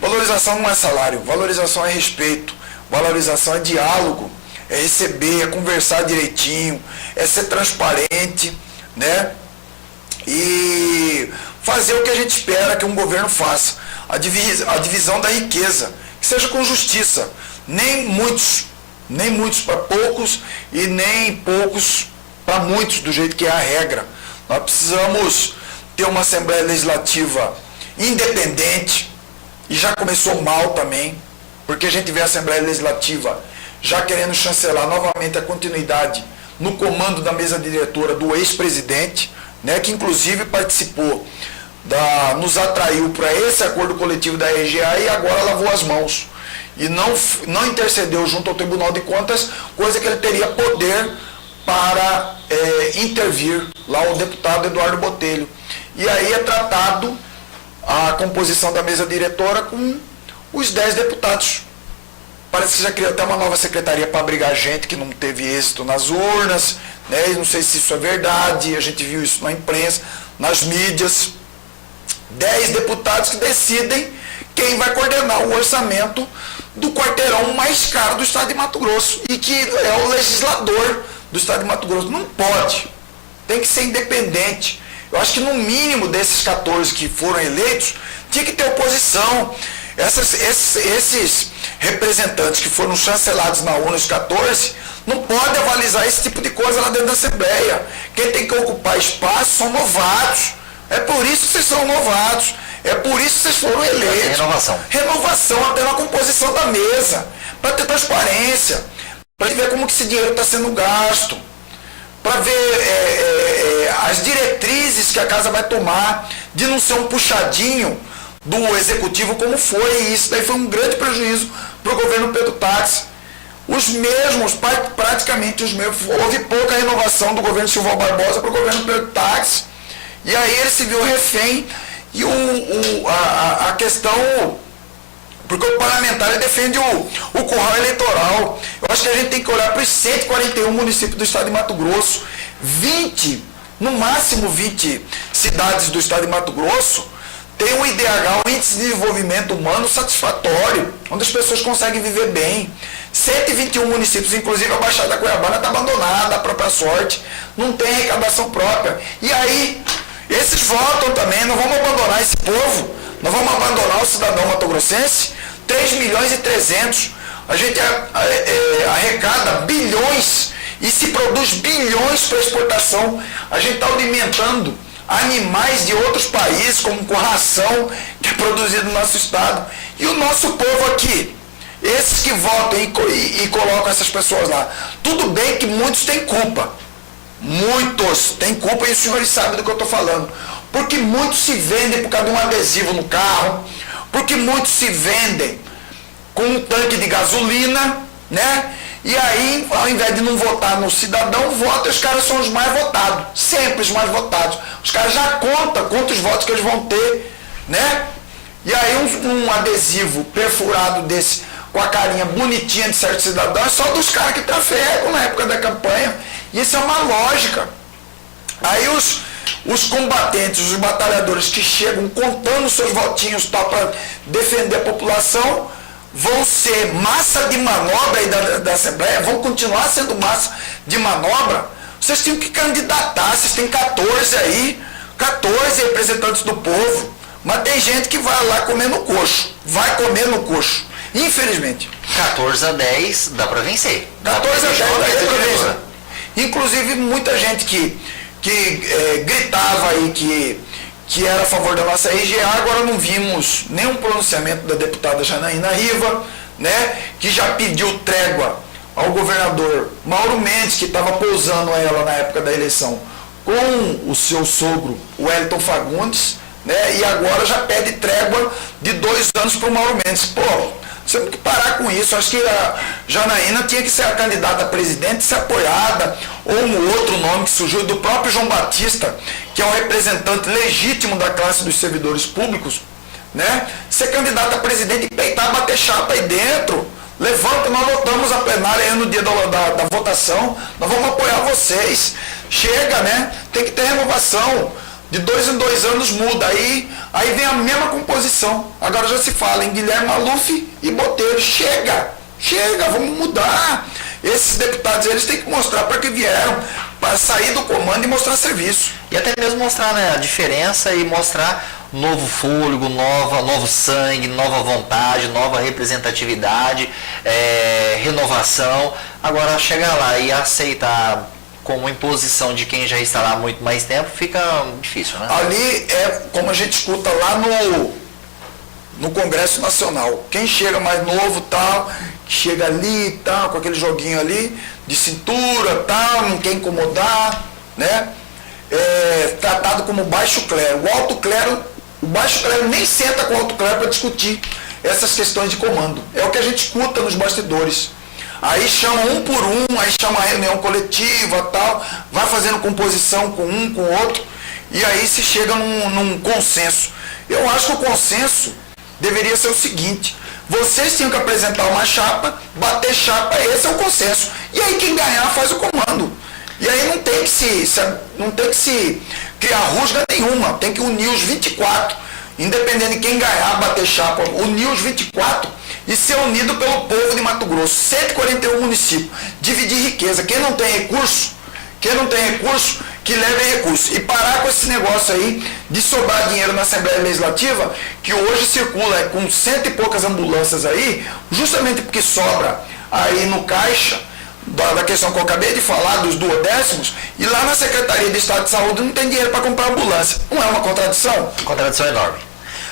Valorização não é salário, valorização é respeito, valorização é diálogo, é receber, é conversar direitinho, é ser transparente, né? E fazer o que a gente espera que um governo faça, a divisão da riqueza, que seja com justiça, nem muitos para poucos e nem poucos para muitos, do jeito que é a regra. Nós precisamos ter uma Assembleia Legislativa independente, e já começou mal também, porque a gente vê a Assembleia Legislativa já querendo chancelar novamente a continuidade no comando da mesa diretora do ex-presidente, né, que inclusive participou, nos atraiu para esse acordo coletivo da EGA e agora lavou as mãos. E não intercedeu junto ao Tribunal de Contas, coisa que ele teria poder para intervir lá o deputado Eduardo Botelho. E aí é tratado a composição da mesa diretora com os 10 deputados. Parece que já criou até uma nova secretaria para abrigar gente que não teve êxito nas urnas, né? Eu não sei se isso é verdade, a gente viu isso na imprensa, nas mídias. 10 deputados que decidem quem vai coordenar o orçamento do quarteirão mais caro do estado de Mato Grosso e que é o legislador do estado de Mato Grosso. Não pode, tem que ser independente. Eu acho que no mínimo desses 14 que foram eleitos, tinha que ter oposição. Esses representantes que foram chancelados na urna, os 14, não podem avalizar esse tipo de coisa lá dentro da Assembleia. Quem tem que ocupar espaço são novatos. É por isso que vocês são novatos. É por isso que vocês foram eleitos. Renovação. Renovação até na composição da mesa. Para ter transparência. Para ver como que esse dinheiro está sendo gasto. Para ver as diretrizes que a casa vai tomar. De não ser um puxadinho do executivo como foi. E isso daí foi um grande prejuízo para o governo Pedro Táxi. Os mesmos, praticamente os mesmos. Houve pouca renovação do governo Silval Barbosa para o governo Pedro Táxi. E aí ele se viu refém. E a questão, porque o parlamentar ele defende o curral eleitoral. Eu acho que a gente tem que olhar para os 141 municípios do estado de Mato Grosso, 20, no máximo 20 cidades do estado de Mato Grosso, tem um IDH, um Índice de Desenvolvimento Humano satisfatório, onde as pessoas conseguem viver bem. 121 municípios, inclusive a Baixada Cuiabana está abandonada, à própria sorte, não tem arrecadação própria. E aí, esses votam também, não vamos abandonar esse povo, não vamos abandonar o cidadão matogrossense. 3 milhões e 300, a gente arrecada bilhões e se produz bilhões para exportação. A gente está alimentando animais de outros países, como com ração que é produzido no nosso estado. E o nosso povo aqui, esses que votam e colocam essas pessoas lá, tudo bem que muitos têm culpa. Muitos têm culpa e os senhores sabem do que eu estou falando. Porque muitos se vendem por causa de um adesivo no carro, porque muitos se vendem com um tanque de gasolina, né? E aí, ao invés de não votar no cidadão, vota, os caras são os mais votados, sempre os mais votados. Os caras já contam quantos votos que eles vão ter, né? E aí um adesivo perfurado desse, com a carinha bonitinha de certo cidadão, é só dos caras que trafegam na época da campanha. E isso é uma lógica. Aí os combatentes, os batalhadores que chegam contando seus votinhos para defender a população, vão ser massa de manobra aí da Assembleia, vão continuar sendo massa de manobra. Vocês têm que candidatar, vocês têm 14 aí, 14 representantes do povo, mas tem gente que vai lá comer no coxo, vai comer no coxo, infelizmente. 14-10 dá para vencer. 14-10 dá para vencer. Inclusive muita gente que gritava aí que era a favor da nossa RGA, agora não vimos nenhum pronunciamento da deputada Janaína Riva, né, que já pediu trégua ao governador Mauro Mendes, que estava pousando ela na época da eleição com o seu sogro, o Wellington Fagundes, né, e agora já pede trégua de 2 anos para o Mauro Mendes. Pô, você tem que parar com isso. Acho que a Janaína tinha que ser a candidata a presidente, ser apoiada, ou um outro nome que surgiu do próprio João Batista, que é um representante legítimo da classe dos servidores públicos, né? Ser candidata a presidente e peitar, bater chapa aí dentro. Levanta, nós votamos a plenária aí no dia da votação, nós vamos apoiar vocês. Chega, né? Tem que ter renovação. De 2 em 2 anos muda, aí vem a mesma composição. Agora já se fala em Guilherme Maluf e Botelho. Chega, vamos mudar. Esses deputados, eles têm que mostrar para que vieram, para sair do comando e mostrar serviço. E até mesmo mostrar, né, a diferença e mostrar novo fôlego, novo sangue, nova vontade, nova representatividade, renovação. Agora chegar lá e aceitar como imposição de quem já está lá há muito mais tempo, fica difícil, né? Ali é como a gente escuta lá no Congresso Nacional. Quem chega mais novo, tal, chega ali, tal, com aquele joguinho ali, de cintura, tal, não quer incomodar, né? Tratado como baixo clero. O baixo clero nem senta com o alto clero para discutir essas questões de comando. É o que a gente escuta nos bastidores. Aí chama um por um, aí chama a reunião coletiva, tal, vai fazendo composição com um, com o outro, e aí se chega num consenso. Eu acho que o consenso deveria ser o seguinte: vocês tinham que apresentar uma chapa, bater chapa, esse é o consenso. E aí quem ganhar faz o comando. E aí não tem que se criar rusga nenhuma, tem que unir os 24, independente de quem ganhar, bater chapa, unir os 24 e ser unido pelo povo de Mato Grosso. 141 municípios, dividir riqueza. Quem não tem recurso, que leve recurso. E parar com esse negócio aí de sobrar dinheiro na Assembleia Legislativa, que hoje circula com 100 e poucas ambulâncias aí, justamente porque sobra aí no caixa, da questão que eu acabei de falar, dos duodécimos, e lá na Secretaria de Estado de Saúde não tem dinheiro para comprar ambulância. Não é uma contradição? Contradição enorme.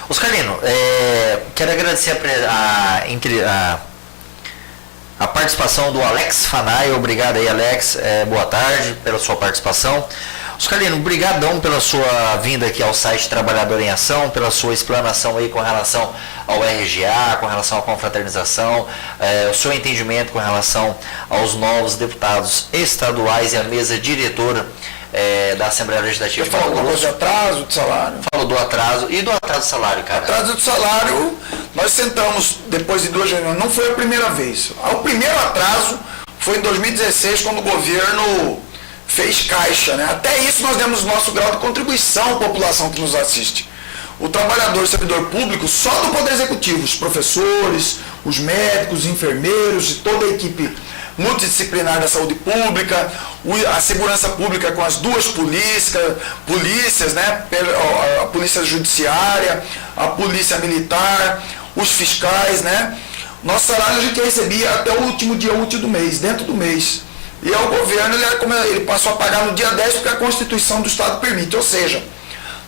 Oscarino, quero agradecer a participação do Alex Fanai. Obrigado aí, Alex. Boa tarde pela sua participação. Oscarino, brigadão pela sua vinda aqui ao site Trabalhador em Ação, pela sua explanação aí com relação ao RGA, com relação à confraternização, o seu entendimento com relação aos novos deputados estaduais e a mesa diretora da Assembleia Legislativa. Você falou alguma coisa de atraso de salário? Falou do atraso. E do atraso de salário, cara? Atraso de salário, nós sentamos depois de 2 reuniões, não foi a primeira vez. O primeiro atraso foi em 2016, quando o governo fez caixa, né? Até isso nós demos nosso grau de contribuição à população que nos assiste. O trabalhador, servidor público, só do Poder Executivo, os professores, os médicos, os enfermeiros e toda a equipe multidisciplinar da saúde pública, a segurança pública com as 2 polícias, né? A polícia judiciária, a polícia militar, os fiscais, né? Nosso salário a gente recebia até o último dia útil do mês, dentro do mês. E o governo ele passou a pagar no dia 10 porque a Constituição do Estado permite, ou seja,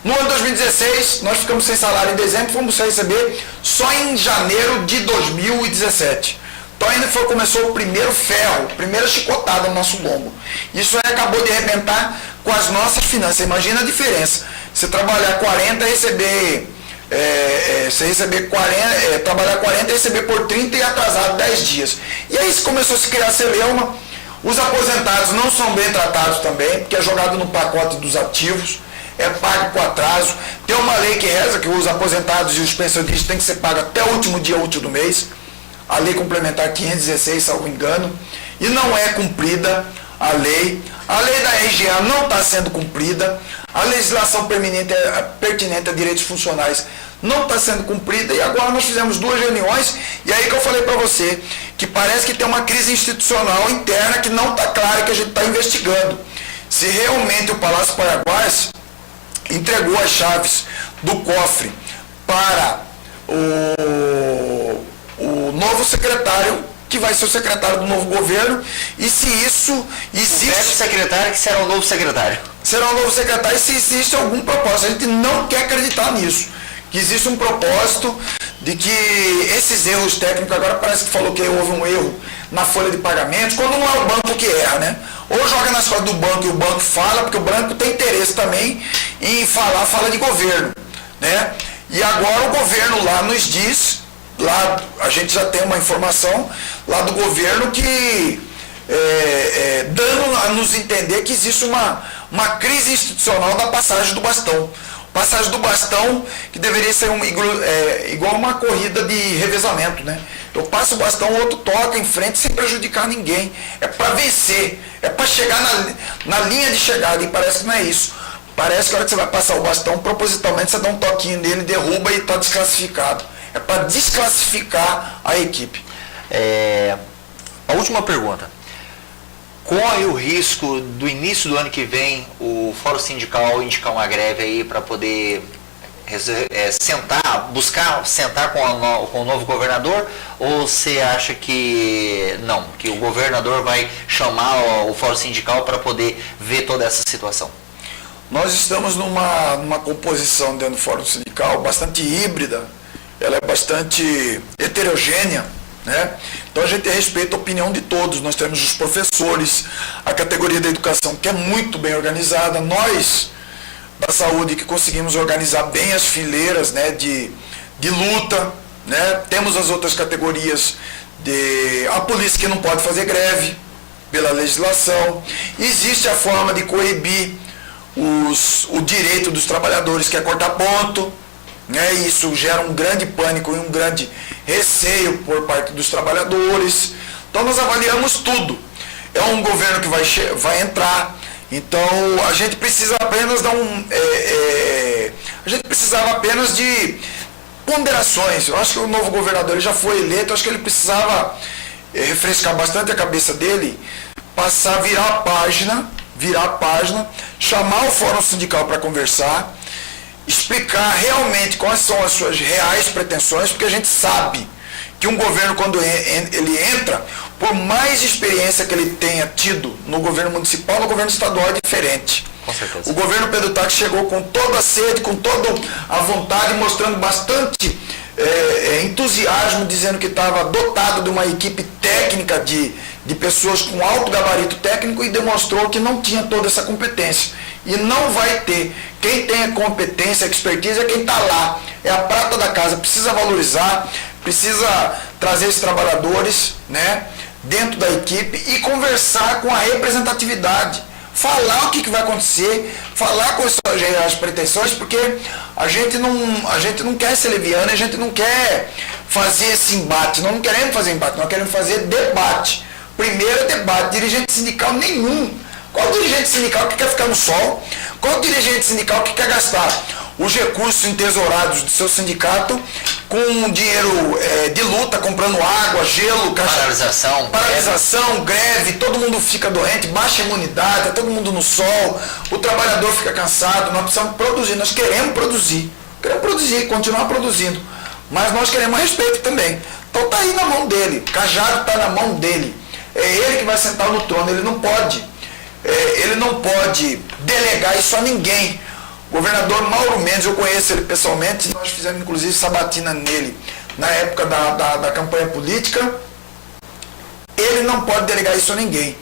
No ano de 2016, nós ficamos sem salário em dezembro, fomos receber só em janeiro de 2017. Então ainda começou o primeiro ferro, primeira chicotada no nosso lombo. Isso aí acabou de arrebentar com as nossas finanças. Imagina a diferença. Você trabalhar 40 e receber... trabalhar 40 e receber por 30 e atrasado 10 dias. E aí começou a se criar celeuma. Os aposentados não são bem tratados também, porque é jogado no pacote dos ativos, é pago com atraso. Tem uma lei que reza que os aposentados e os pensionistas têm que ser pagos até o último dia útil do mês. A lei complementar 516, salvo engano, e não é cumprida a lei. A lei da RGA não está sendo cumprida. A legislação pertinente a direitos funcionais não está sendo cumprida. E agora nós fizemos 2 reuniões, e aí que eu falei para você, que parece que tem uma crise institucional interna que não está clara, que a gente está investigando. Se realmente o Palácio Paraguaias entregou as chaves do cofre para o novo secretário, que vai ser o secretário do novo governo, e se isso existe... O secretário que será o novo secretário. Será o novo secretário, e se existe algum propósito. A gente não quer acreditar nisso. Que existe um propósito de que esses erros técnicos, agora parece que falou que houve um erro na folha de pagamentos, quando não é o banco que erra, né? Ou joga nas costas do banco e o banco fala, porque o banco tem interesse também em fala de governo, né? E agora o governo lá nos diz, lá a gente já tem uma informação lá do governo que dando a nos entender que existe uma crise institucional da passagem do bastão. Passagem do bastão que deveria ser igual uma corrida de revezamento, né? Eu passo o bastão, o outro toca em frente sem prejudicar ninguém. É para vencer, é para chegar na linha de chegada, e parece que não é isso. Parece que a hora que você vai passar o bastão, propositalmente você dá um toquinho nele, derruba e está desclassificado. É para desclassificar a equipe. A última pergunta. Corre o risco do início do ano que vem o Fórum Sindical indicar uma greve aí para poder sentar com o novo governador, ou você acha que não, que o governador vai chamar o Fórum Sindical para poder ver toda essa situação? Nós estamos numa composição dentro do Fórum Sindical bastante híbrida, ela é bastante heterogênea, né? Então a gente respeita a opinião de todos. Nós temos os professores, a categoria da educação que é muito bem organizada, nós da saúde que conseguimos organizar bem as fileiras, né, de luta, né? Temos as outras categorias, a polícia que não pode fazer greve pela legislação. Existe a forma de coibir o direito dos trabalhadores, que é cortar ponto, né? Isso gera um grande pânico e um grande receio por parte dos trabalhadores. Então nós avaliamos tudo. É um governo que vai entrar, então a gente precisa apenas a gente precisava apenas de ponderações. Eu acho que o novo governador ele já foi eleito, acho que ele precisava refrescar bastante a cabeça dele, virar a página, chamar o Fórum Sindical para conversar, explicar realmente quais são as suas reais pretensões, porque a gente sabe que um governo, quando ele entra, por mais experiência que ele tenha tido no governo municipal, no governo estadual é diferente. Com certeza. O governo Pedro Taques chegou com toda a sede, com toda a vontade, mostrando bastante entusiasmo, dizendo que estava dotado de uma equipe técnica de pessoas com alto gabarito técnico, e demonstrou que não tinha toda essa competência. E não vai ter. Quem tem a competência, a expertise é quem está lá. É a prata da casa. Precisa valorizar, precisa trazer esses trabalhadores, né, dentro da equipe e conversar com a representatividade. Falar o que vai acontecer, falar com as suas reais pretensões, porque a gente não quer ser leviano, a gente não quer fazer esse embate. Nós não queremos fazer embate, nós queremos fazer debate. Primeiro é debate. Dirigente sindical nenhum. Qual dirigente sindical que quer ficar no sol? Qual dirigente sindical que quer gastar os recursos entesourados do seu sindicato com dinheiro de luta, comprando água, gelo, paralisação, greve, todo mundo fica doente, baixa imunidade, todo mundo no sol, o trabalhador fica cansado. Nós precisamos produzir, nós queremos produzir, continuar produzindo, mas nós queremos respeito também. Então está aí na mão dele, o cajado está na mão dele, é ele que vai sentar no trono. Ele não pode delegar isso a ninguém. Governador Mauro Mendes, eu conheço ele pessoalmente, nós fizemos inclusive sabatina nele na época da campanha política. Ele não pode delegar isso a ninguém.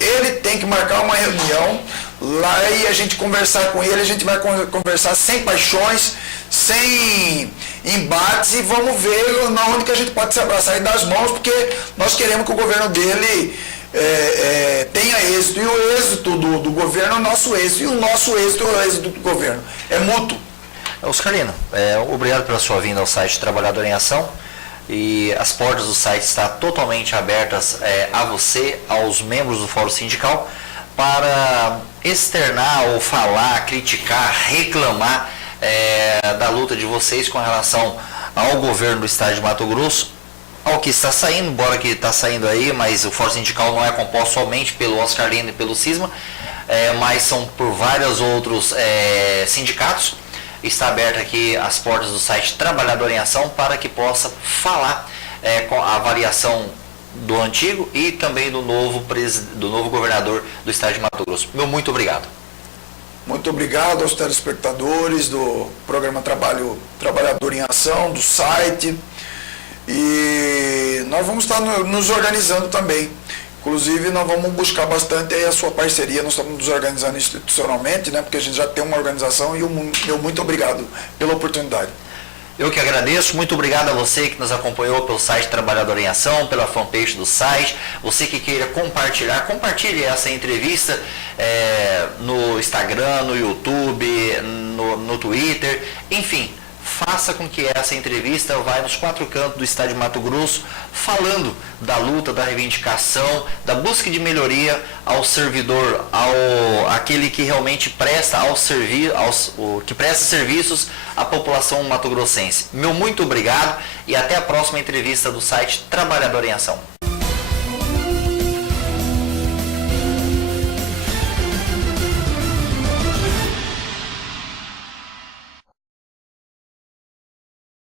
Ele tem que marcar uma reunião lá e a gente conversar com ele, a gente vai conversar sem paixões, sem embates e vamos ver na onde que a gente pode se abraçar e dar as mãos, porque nós queremos que o governo dele tenha êxito, e o êxito do governo é o nosso êxito, e o nosso êxito é o êxito do governo. É mútuo. Oscarino, obrigado pela sua vinda ao site Trabalhador em Ação. E as portas do site estão totalmente abertas a você, aos membros do Fórum Sindical, para externar ou falar, criticar, reclamar da luta de vocês com relação ao governo do estado de Mato Grosso, ao que está saindo, embora que está saindo aí, mas o Fórum Sindical não é composto somente pelo Oscarino e pelo Cisma, mas são por vários outros sindicatos. Está aberta aqui as portas do site Trabalhador em Ação para que possa falar com a avaliação do antigo e também do novo governador do estado de Mato Grosso. Meu muito obrigado. Muito obrigado aos telespectadores do programa Trabalhador em Ação, do site. E nós vamos estar nos organizando também. Inclusive, nós vamos buscar bastante aí a sua parceria, nós estamos nos organizando institucionalmente, né, porque a gente já tem uma organização, e eu muito obrigado pela oportunidade. Eu que agradeço, muito obrigado a você que nos acompanhou pelo site Trabalhador em Ação, pela fanpage do site, você que queira compartilhar, compartilhe essa entrevista no Instagram, no YouTube, no Twitter, enfim. Faça com que essa entrevista vá nos 4 cantos do estado de Mato Grosso, falando da luta, da reivindicação, da busca de melhoria ao servidor, aquele que realmente presta que presta serviços à população mato-grossense. Meu muito obrigado e até a próxima entrevista do site Trabalhador em Ação.